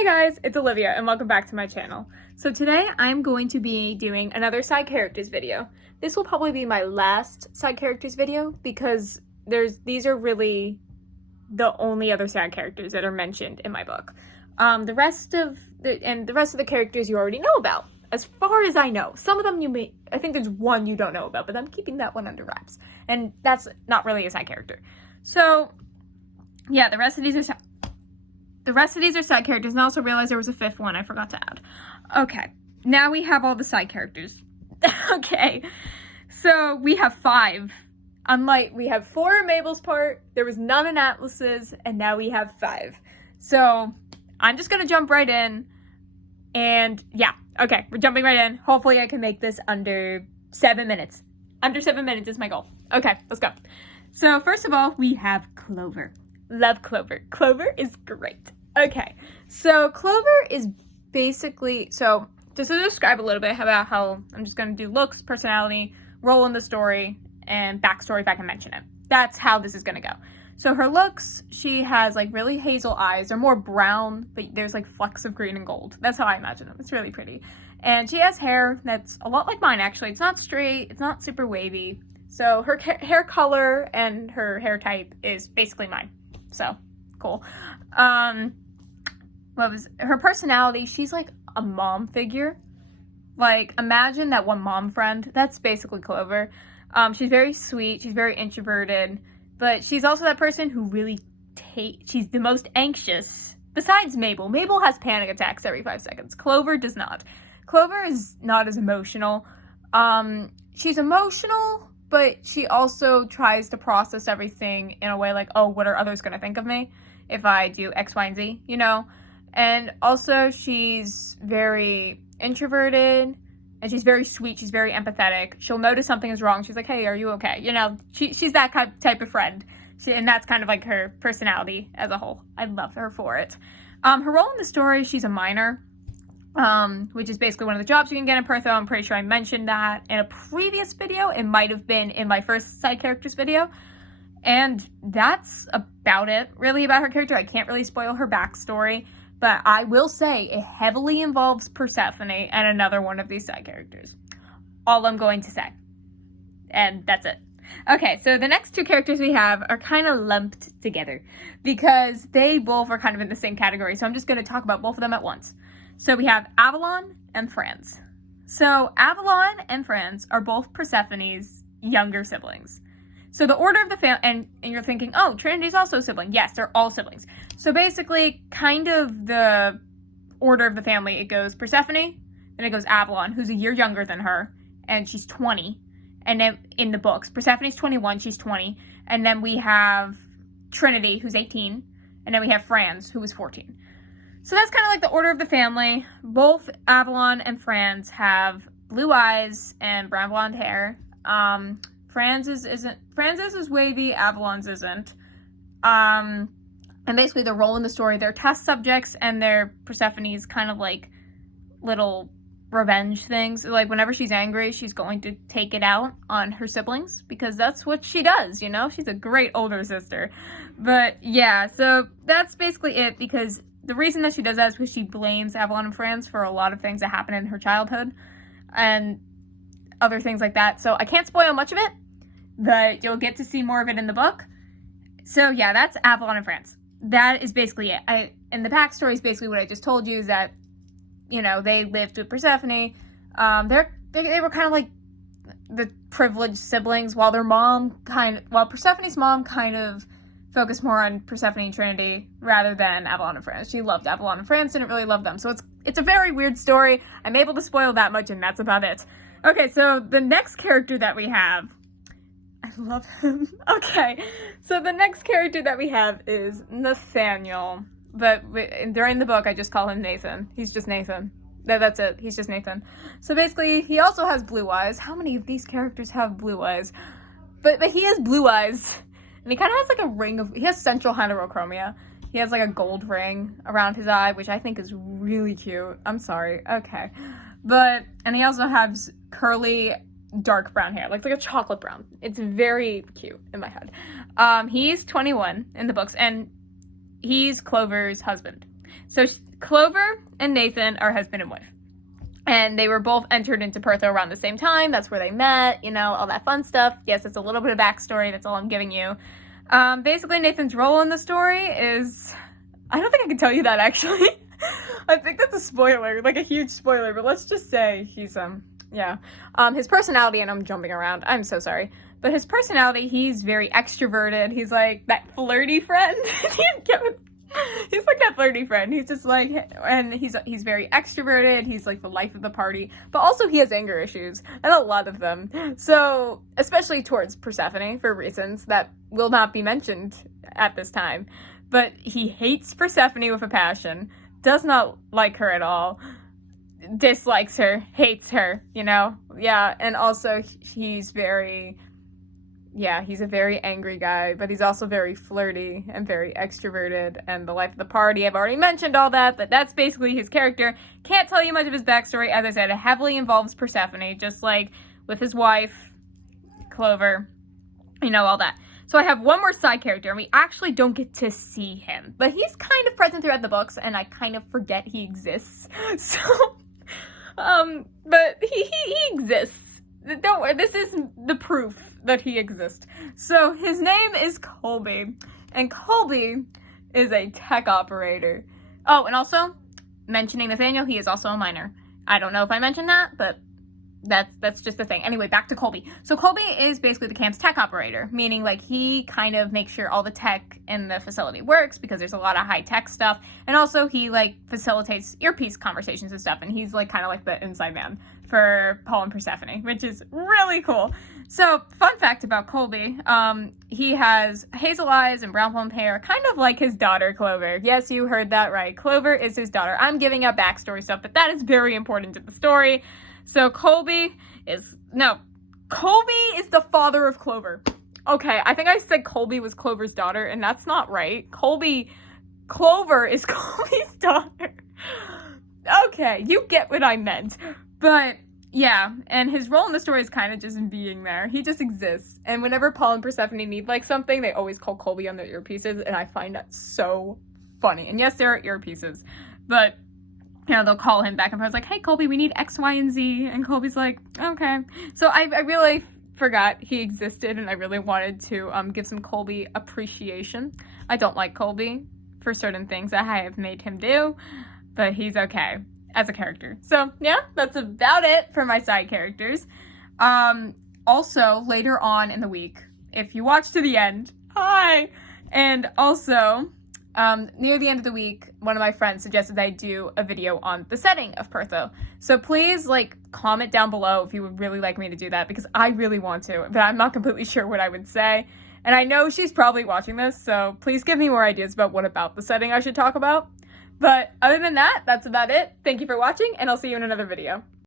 Hey guys, it's Olivia and welcome back to my channel. So today I'm going to be doing another side characters video. This will probably be my last side characters video because these are really the only other side characters that are mentioned in my book. The rest of the characters you already know about, as far as I know. Some of them I think there's one you don't know about, but I'm keeping that one under wraps. And that's not really a side character. So yeah, the rest of these are side characters, and I also realized there was a fifth one I forgot to add. Okay, now we have all the side characters. Okay, so we have 5. Unlike, we have 4 in Mabel's part, there was none in Atlas's, and now we have 5. So, I'm just gonna jump right in, and yeah, okay, we're jumping right in. Hopefully I can make this under 7 minutes. Under 7 minutes is my goal. Okay, let's go. So, first of all, we have Clover. Love Clover. Clover is great. Okay, so Clover is basically, so just to describe a little bit about how I'm just going to do looks, personality, role in the story, and backstory if I can mention it. That's how this is going to go. So her looks, she has like really hazel eyes. They're more brown, but there's like flecks of green and gold. That's how I imagine them. It's really pretty. And she has hair that's a lot like mine, actually. It's not straight. It's not super wavy. So her hair color and her hair type is basically mine. So, cool. What was her personality? She's like a mom figure. Like, imagine that one mom friend. That's basically Clover. She's very sweet. She's very introverted. But she's also that person who really she's the most anxious. Besides Mabel. Mabel has panic attacks every 5 seconds. Clover does not. Clover is not as emotional. She's emotional, but she also tries to process everything in a way like, oh, what are others going to think of me if I do X, Y, and Z, you know? And also, she's very introverted, and she's very sweet. She's very empathetic. She'll notice something is wrong. She's like, hey, are you okay? You know, she's that type of friend. And that's kind of like her personality as a whole. I love her for it. Her role in the story, she's a miner. Which is basically one of the jobs you can get in Pertho. I'm pretty sure I mentioned that in a previous video. It might have been in my first side characters video. And that's about it, really, about her character. I can't really spoil her backstory, but I will say it heavily involves Persephone and another one of these side characters. All I'm going to say. And that's it. Okay, so the next 2 characters we have are kind of lumped together because they both are kind of in the same category. So I'm just going to talk about both of them at once. So we have Avalon and Franz. So Avalon and Franz are both Persephone's younger siblings. So the order of the family, and you're thinking, oh, Trinity's also a sibling. Yes, they're all siblings. So basically, kind of the order of the family, it goes Persephone, then it goes Avalon, who's a year younger than her, and she's 20. And then in the books, Persephone's 21, she's 20. And then we have Trinity, who's 18. And then we have Franz, who is 14. So that's kind of like the order of the family. Both Avalon and Franz have blue eyes and brown blonde hair. Franz's is wavy, Avalon's isn't. And basically their role in the story, they're test subjects and they're Persephone's kind of like little revenge things. Like whenever she's angry, she's going to take it out on her siblings because that's what she does, you know? She's a great older sister. But yeah, so that's basically it because the reason that she does that is because she blames Avalon and Franz for a lot of things that happened in her childhood and other things like that. So I can't spoil much of it, but you'll get to see more of it in the book. So yeah, that's Avalon and Franz. That is basically it. And the backstory is basically what I just told you is that, you know, they lived with Persephone. They were kind of like the privileged siblings while Persephone's mom kind of focused more on Persephone and Trinity rather than Avalon and Franz. She loved Avalon and Franz, didn't really love them. So it's a very weird story. I'm able to spoil that much, and that's about it. Okay, so the next character that we have, I love him. Okay, so the next character that we have is Nathaniel. But during the book, I just call him Nathan. He's just Nathan. That's it. He's just Nathan. So basically, he also has blue eyes. How many of these characters have blue eyes? But he has blue eyes. And he kind of has like a ring he has central heterochromia. He has like a gold ring around his eye, which I think is really cute. I'm sorry. Okay. And he also has curly dark brown hair. Like a chocolate brown. It's very cute in my head. He's 21 in the books, and he's Clover's husband. So Clover and Nathan are husband and wife. And they were both entered into Pertho around the same time. That's where they met, you know, all that fun stuff. Yes, it's a little bit of backstory. That's all I'm giving you. Basically, Nathan's role in the story is... I don't think I can tell you that, actually. I think that's a spoiler, like a huge spoiler. But let's just say he's, his personality, and I'm jumping around. I'm so sorry. But his personality, he's very extroverted. He's like that flirty friend. He's like that flirty friend. He's just like, and he's very extroverted. He's like the life of the party, but also he has anger issues, and a lot of them. So, especially towards Persephone for reasons that will not be mentioned at this time. But he hates Persephone with a passion, does not like her at all, dislikes her, hates her, you know? Yeah, and also he's a very angry guy, but he's also very flirty and very extroverted and the life of the party. I've already mentioned all that, but that's basically his character. Can't tell you much of his backstory. As I said, it heavily involves Persephone, just like with his wife, Clover, you know, all that. So I have one more side character, and we actually don't get to see him, but he's kind of present throughout the books, and I kind of forget he exists. So, but he exists. Don't worry, this is the proof that he exists. So his name is Colby, and Colby is a tech operator. Oh, and also, mentioning Nathaniel, he is also a minor. I don't know if I mentioned that, but that's just the thing. Anyway, back to Colby. So Colby is basically the camp's tech operator, meaning like he kind of makes sure all the tech in the facility works because there's a lot of high tech stuff. And also he like facilitates earpiece conversations and stuff. And he's like kind of like the inside man for Paul and Persephone, which is really cool. So fun fact about Colby, he has hazel eyes and brown blonde hair, kind of like his daughter Clover. Yes, you heard that right. Clover is his daughter. I'm giving out backstory stuff, but that is very important to the story. So Colby is the father of Clover. Okay, I think I said Colby was Clover's daughter, and that's not right. Clover is Colby's daughter. Okay, you get what I meant. But yeah, and his role in the story is kind of just being there. He just exists. And whenever Paul and Persephone need like something, they always call Colby on their earpieces, and I find that so funny. And yes, there are earpieces, but you know, they'll call him back and forth like, hey, Colby, we need X, Y, and Z. And Colby's like, okay. So I really forgot he existed, and I really wanted to give some Colby appreciation. I don't like Colby for certain things that I have made him do, but he's okay as a character. So yeah, that's about it for my side characters. Also, later on in the week, if you watch to the end, hi! And also... near the end of the week, one of my friends suggested that I do a video on the setting of Pertho. So please, like, comment down below if you would really like me to do that, because I really want to, but I'm not completely sure what I would say. And I know she's probably watching this, so please give me more ideas about what about the setting I should talk about. But other than that, that's about it. Thank you for watching, and I'll see you in another video.